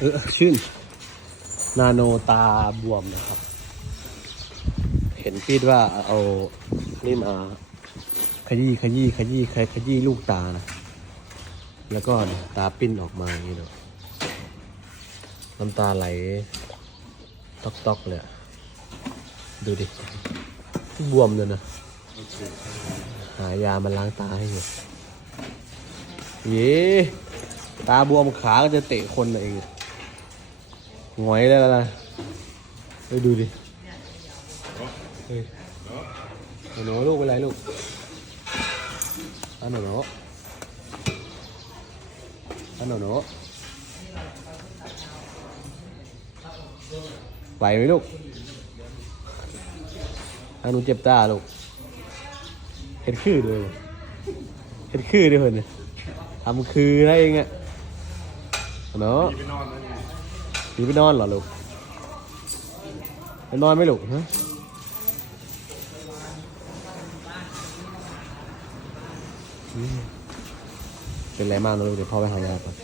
เออชื่น นาโนตาบวมนะครับ เห็นพีดว่าเอานี่มาขยี้ขยี้ขยี้ขยขยี้ลูกตานะ แล้วก็ตาปิ้นออกมาอย่างนี้เนาะน้ำตาไหลตอกตอกๆเลยดูดิ บวมเลยนะ หายามาล้างตาให้อยู่เย้ตาบวมขาก็จะเตะคนเอง หงอยได้แล้วนะไปดูดิเฮ้ยหนูลูกเป็นไรลูกอันหนูหนูอันหนูหนูไหวไหมลูกอันหนูเจ็บตาลูก เห็ดคือด้วยเห็ดคือด้วยเพื่อนเนี่ยทำคือได้เองอะเนาะ หนีไปนอนเหรอลูกไปนอนไหมลูกฮะเป็นไรมากนะลูกเดี๋ยวพ่อไปหายาก่อน